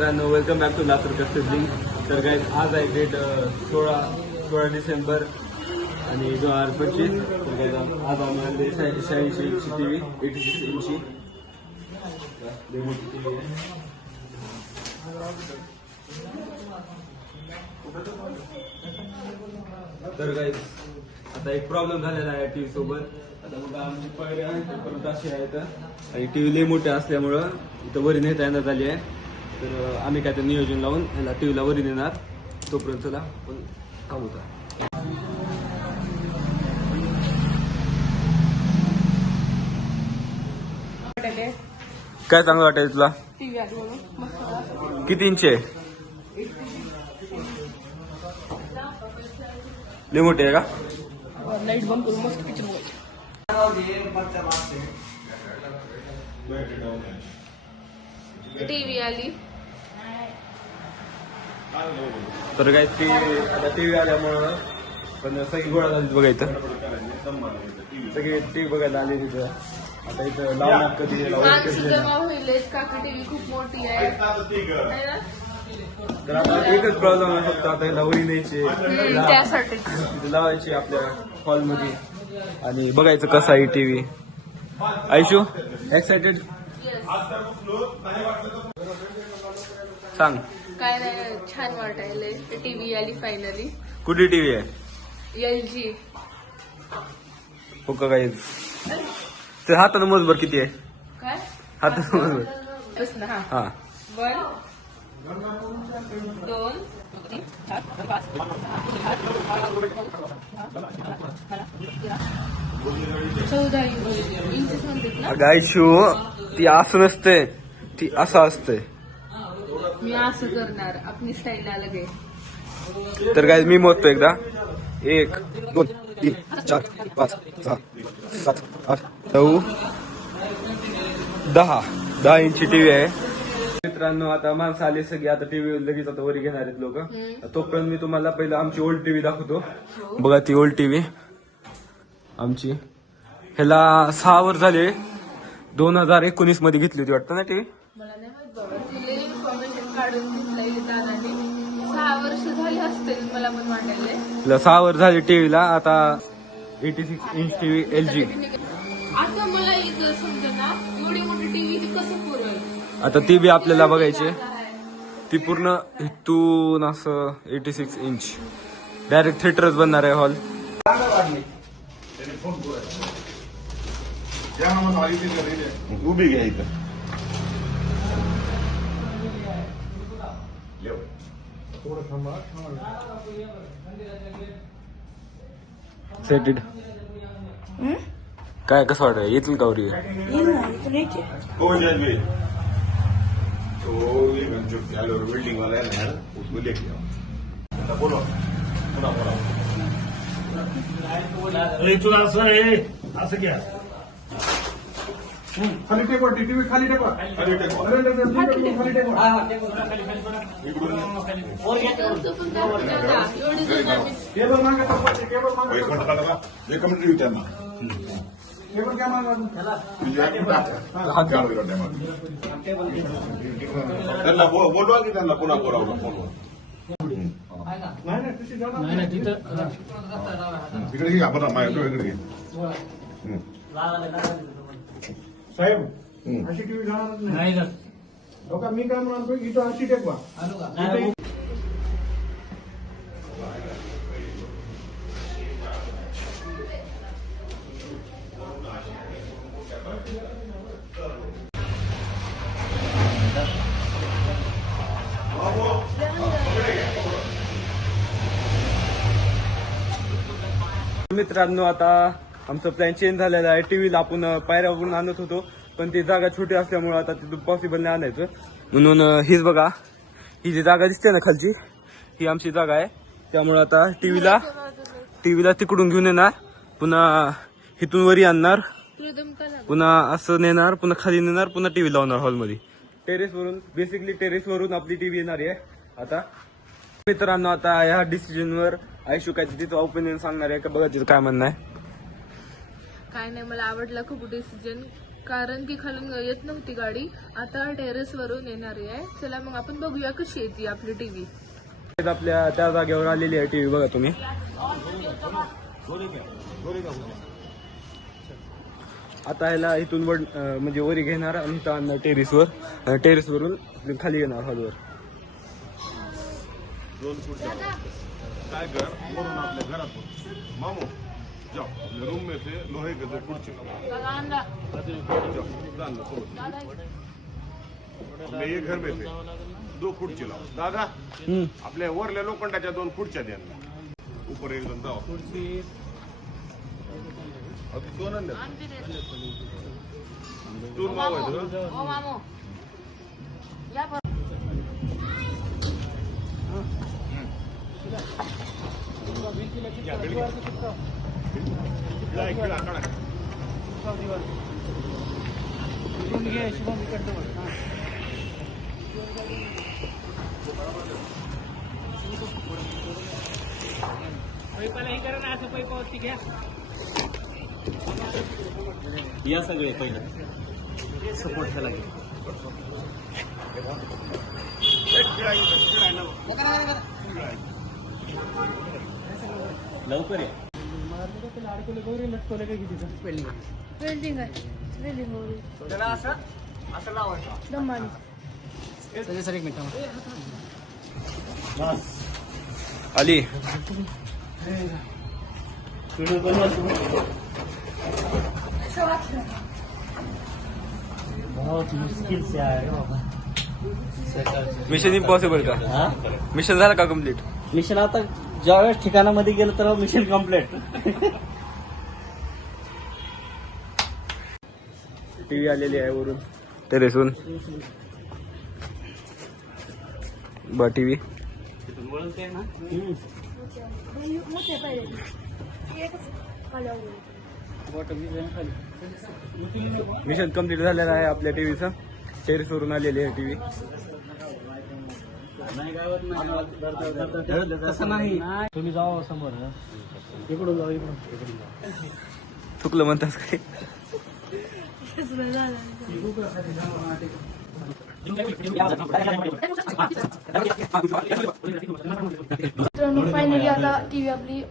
मित्रांनो, welcome back to Laturkar sibling. तर guys आज आहे डेट 16 डिसेंबर आणि 2025. तर गाईज आज आम्हाला 86 इंची टी व्ही, 86 इंची मोठी टी व्ही आहे. तर गाईज आता एक प्रॉब्लेम झालेला आहे टी व्ही सोबत. आता बघा आमची पहिले आहे परत अशी आहेत आणि टी व्ही लई मोठे असल्यामुळं इथं वरी नेता येण्यात आली आहे. तर आम्ही काय ते नियोजन लावून ह्याला टी व्हीला वरी नेणार. तोपर्यंत चला पण काम होता. काय चांगलं वाटायचं तुला? किती इंच आहे? लई मोठे आहे का? लाईट बंद करून मस्त पिक्चर बघायचं. टीव्ही आली. तर काय ती आता टीव्ही आल्यामुळं पण सगळी गोळा झाली बघायचं. सगळी टीव्ही बघायला आली तिथं. आता इथं लावणार कधी माणसं जमा होईल. काका टीव्ही खूप मोठी आहे. तर आता एकच प्रॉब्लेम आहे फक्त आता ह्याला वरी न्यायची, त्यासाठी लावायची आपल्या हॉलमध्ये आणि बघायचं कसा आहे टीव्ही. आयशू एक्साइटेड? सांग. काय नाही, छान वाटायलंय. टीव्ही आली फायनली. कुठली टीव्ही आहे? LG. हो का? काही ते हातानं मोजभर किती आहे? काय हातानं मोजभर. बस ना. हा 1 2 3 4 5 14 इंचेस म्हणतात ना. अगं आयशू, ती असं नसते, ती असं असते. मी असं करणार. आपली स्टाईल अलग आहे. तर काय मी मोजतो एकदा. 1 2 3 4 5 6 7 8 9 10 इंची टीव्ही आहे. मित्रांनो, आता माणसं आली सगळी. आता टीव्ही लगेच आता वरी घेणार आहेत लोक. तोपर्यंत मी तुम्हाला पहिलं आमची ओल्ड टीव्ही दाखवतो. बघा ती ओल्ड टीव्ही आमची. ह्याला 6 वर्ष झाले. 2019 मध्ये घेतली होती वाटतं ना टीव्ही. मला नाही माहित बाबा. तिला इन्फॉर्मेशन काढून घेतलंय दादाने. 6 वर्ष झाली असतील मला पण वाटायलंय. तिला 6 वर्ष झाली टीव्हीला. आता 86 इंच टीव्ही LG. आता मला इथं समजा ना, एवढी मोठी टीव्ही कसं पुरेल. आता ती बी आपल्याला बघायची. ती पूर्ण इथून असं 86 इंच डायरेक्ट थिएटरच बनणार आहे हॉल. उभी घ्या इथं. सेटेड काय कसं वाटत? येतील का वरी? हो जाए तो ये जो बिल्डिंग वाला है ना, उसको लेके आओ. बोलो पुन्हा बोला. तुला असं आहे असं घ्या. खाली टेकवा, टीव्ही खाली टेकवा. खाली टेकवा. खाली टेकवा. केबल मागे तपासते. केबल मागे हे कमिटी त्यांना केबल क्या मागा त्यांना बोलवा की त्यांना पुन्हा बोलावलं. नाही तिथं इकडे घे. आपण माझ्या इकडे घे. साहेब अशी टीव्ही जाणारच नाही का. हो का? मी काय म्हणालो इथं अशी टेकवा. मित्रांनो, आता आमचं प्लॅन चेंज झालेला आहे. टीव्हीला आपण पायऱ्यावरून आणत होतो पण ती जागा छोटी असल्यामुळे आता तिथून पॉसिबल नाही आणायचं. म्हणून हीच बघा, ही जी जागा दिसते ना खालची, ही आमची जागा आहे. त्यामुळे आता टीव्हीला तिकडून घेऊन येणार, पुन्हा इथून वरी आणणार, पुन्हा असं नेणार, पुन्हा खाली नेणार, पुन्हा टीव्ही लावणार हॉलमध्ये. टेरेसवरून बेसिकली टेरेसवरून आपली टीव्ही येणार आहे. आता मित्रांनो, आता ह्या डिसिजनवर आयशू काय तिचं ओपिनियन सांगणार आहे का? बघा तिचं काय म्हणणं आहे. काय नाही, मला आवडला खूप डिसिजन. कारण की खालून येत नव्हती गाडी. आता टेरेस वरून येणारी आहे. चला मग आपण बघूया कशी येते आपली टीव्ही. आपल्या त्या जागेवर आलेली आहे टीव्ही, बघा तुम्ही. आता ह्याला इथून म्हणजे वरी घेणार आणि इथं आणणार टेरेसवर. टेरेसवरून खाली येणार हॉलवर. 2 खुर्च्या काय कर वरून आपल्या घरात मामू जाओ रूम में से लोहे के 2 खुर्चे आपल्या ये घर में से 2 खुर्ची लाव दादा. आपल्या वरल्या लोखंडाच्या 2 खुर्च्या द्या ऊपर एकदम जाओ. अजून 2 आणल्या तूर मावायचं या सगळे पहिलं सपोर्ट केला की लवकर आहे. वेल्डिंग आहे. दमानी. आली बहुत मुश्किल से आया रे बाबा. मिशन इम्पॉसिबल का? मिशन झालं का कम्प्लीट? मिशन आता ज्यावेळेस ठिकाणामध्ये गेलं तर मिशन कम्प्लीट. टीव्ही आलेली आहे वरून टेरेसवरून. बा टीव्ही मिशन कम्प्लीट झालेलं आहे आपल्या टीव्हीचं. टेरेसवरून आलेली आहे टीव्ही. तसं नाही, तुम्ही जावा समोर. इकडून जाऊ, इकडून. चुकलं म्हणतास काय? फायनली आता टीव्ही आपली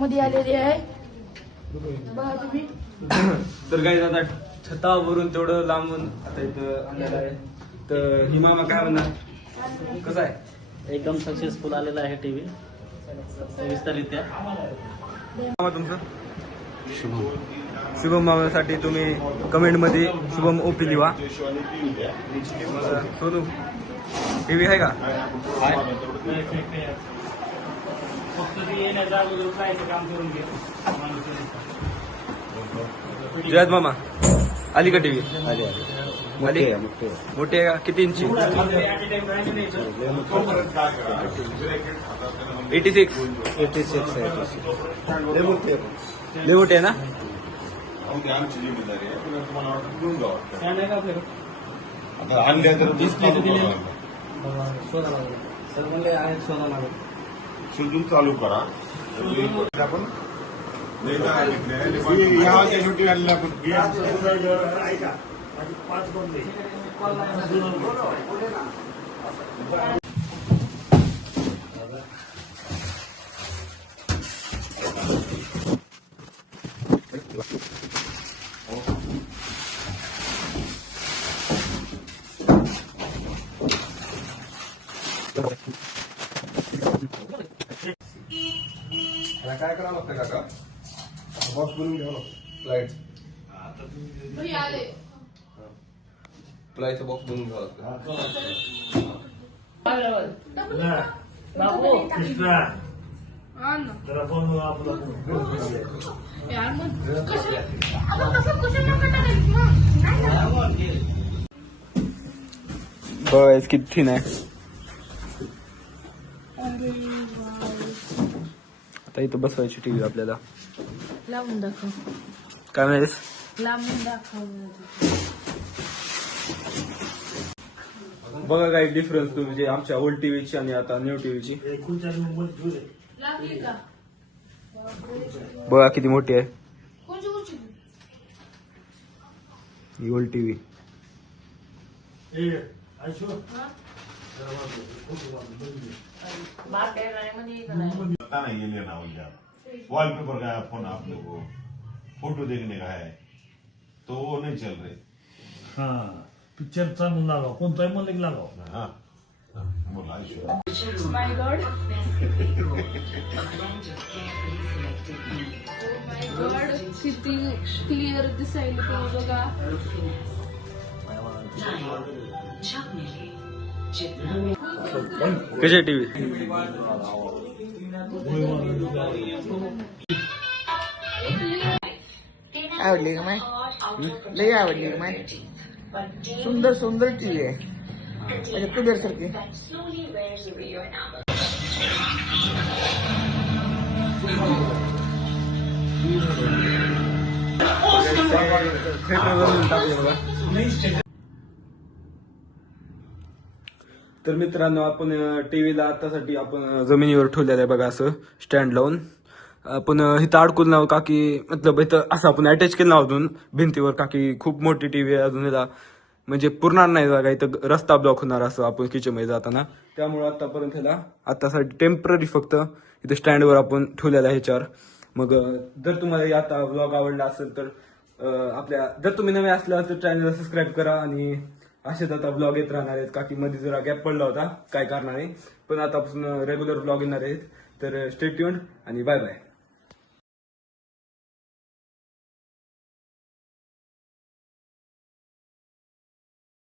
मध्ये आलेली आहे. बघा तुम्ही. तर काही आता छतावरून तेवढं लांबून आता इथं आणलेलं आहे. तर ही मामा काय म्हणणार, कसं आहे? एकदम सक्सेसफुल आलेला आहे टीव्ही विस्तारित्या. मामा तुमचं? शुभम मामासाठी तुम्ही कमेंट मध्ये शुभम ओपी लिहा. सोनू टीव्ही आहे का? फक्त ते येण्याच्या अगोदर जायचं काम करून घे. जयद मामा आली का टीव्ही? आली. मोठी आहे का? किती इंची? 86. लय मोठी आहे ना? आमची जिम्मेदारी आहे. तुम्हाला वाटतं घेऊन जावं. फॅन आहे का आपल्याकडे? आता आणल्या तर डिस्प्ले दिले शोधा लागेल. सर म्हणले आहेत शोधा लागेल. शोधून चालू करा. आपण ह्या शेवटी आणल्या आपण ऐका माझी 5 बंद काय करावं लागतं काका? बॉक्स बनवून घ्यावं फ्लाईट फ्लाईटचा बॉक्स बनवून घ्यावं लागतं. कृष्णा जरा बनवू आपला बस किती नाही. आता इथं बसवायची टीव्ही आपल्याला. लावून दाखव. काय म्हणालीस? लांबून दाखव. बघा काय डिफरन्स तुमची आमच्या ओल्ड टीव्हीची आणि आता न्यू टीव्हीची. लागली का? बघा किती मोठी आहे. युअल टीव्ही. ए आयशो जरा वाजव. फोटो वाजव. बघू दे. पता नहीं ये लेना हो गया वॉलपेपर का फोन आप लोग को फोटो देखने का है तो वो नहीं चल रहे. हा पिक्चर चालू लागाव कोणताही म्हणलं की लागाव. हाँ हाँ, बोला आयशो. माय गॉड किती क्लिअर दिसायला तुम्ही बघा. कशी टीव्ही? आवडली का माय लई आवडली का माय सुंदर सुंदर टीव्ही आहे म्हणजे कुबेर सारखी. तर मित्रांनो आपण टीव्हीला आतासाठी आपण जमिनीवर ठेवलेलं आहे बघा असं स्टँड लावून. आपण इथं अडकून नाव काकी मतलब इथं असं आपण अटॅच केलं अजून भिंतीवर काकी खूप मोठी टीव्ही आहे अजून याला म्हणजे पुरणार नाही बघा इथं रस्ता ब्लॉक होणार असं आपण किचन मध्ये जाताना. त्यामुळे आतापर्यंत ह्याला आतासाठी टेम्पररी फक्त इथं स्टँडवर आपण ठेवलेला आहे ह्याच्यावर. मग जर तुम्हाला आता ब्लॉग आवडला असेल तर आपल्या जर तुम्ही नवे असल्यास तर चॅनलला सबस्क्राईब करा. आणि असेच आता ब्लॉग येत राहणार आहेत काकी मध्ये जरा गॅप पडला होता काय कारणाने पण आतापासून रेग्युलर ब्लॉग येणार आहेत. तर स्टे ट्यून्ड आणि बाय बाय.